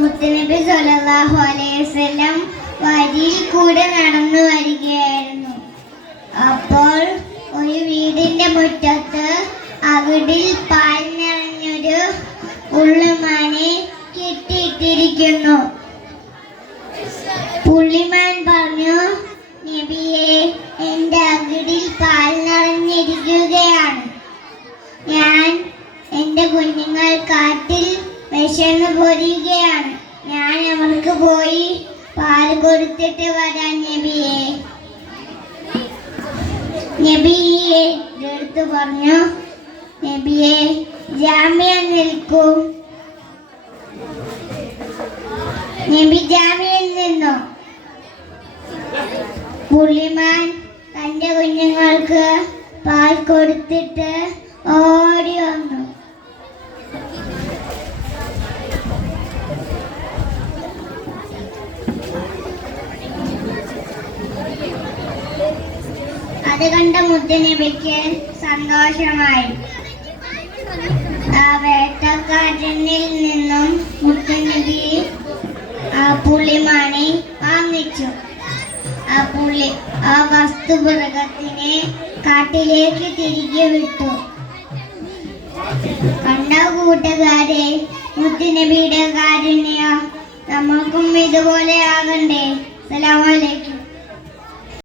മുത്തനബി സല്ലല്ലാഹു അലൈഹി വസല്ലം വഴിയിൽ കൂടെ നടന്നു വരികയായിരുന്നു. അപ്പോൾ ഒരു വീടിന്റെ മുറ്റത്ത് അവിടിൽ പാൽ നിറഞ്ഞൊരു പുള്ളിമാനെ കെട്ടിയിട്ടിരിക്കുന്നു. പുള്ളിമാൻ പറഞ്ഞു, നബിയെ, എന്റെ അകിടിൽ പാൽ നിറഞ്ഞിരിക്കുകയാണ്. ഞാൻ എന്റെ കുഞ്ഞുങ്ങൾ കാട്ടിൽ വിശന്നു പൊരിയുകയാണ്. ഞാൻ അവർക്ക് പോയി പാൽ കൊടുത്തിട്ട് വരാൻ നബിയെ. നബിയെ എടുത്തു പറഞ്ഞു, നബിയെ, ജാമ്യം നിൽക്കൂ. നബി ജാമ്യം നിന്നു. പുള്ളിമാൻ തന്റെ കുഞ്ഞുങ്ങൾക്ക് പാൽ കൊടുത്തിട്ട് ഓടി വന്നു. അത് കണ്ട മുത്തനബിക്ക് സന്തോഷമായി. ആ വേട്ടക്കാരനിൽ നിന്നും മുത്തനബി ആ പുള്ളിമാനെ വാങ്ങിച്ചു. ആ വസ്തുമൃഗത്തിനെ കാട്ടിലേക്ക് തിരികെ വിട്ടു. കണ്ട കൂട്ടുകാരെ, മുത്തുനബിയുടെ കാരുണ്യം നമ്മൾക്കും ഇതുപോലെ ആകണ്ടേ. അസ്സലാമു അലൈക്കും.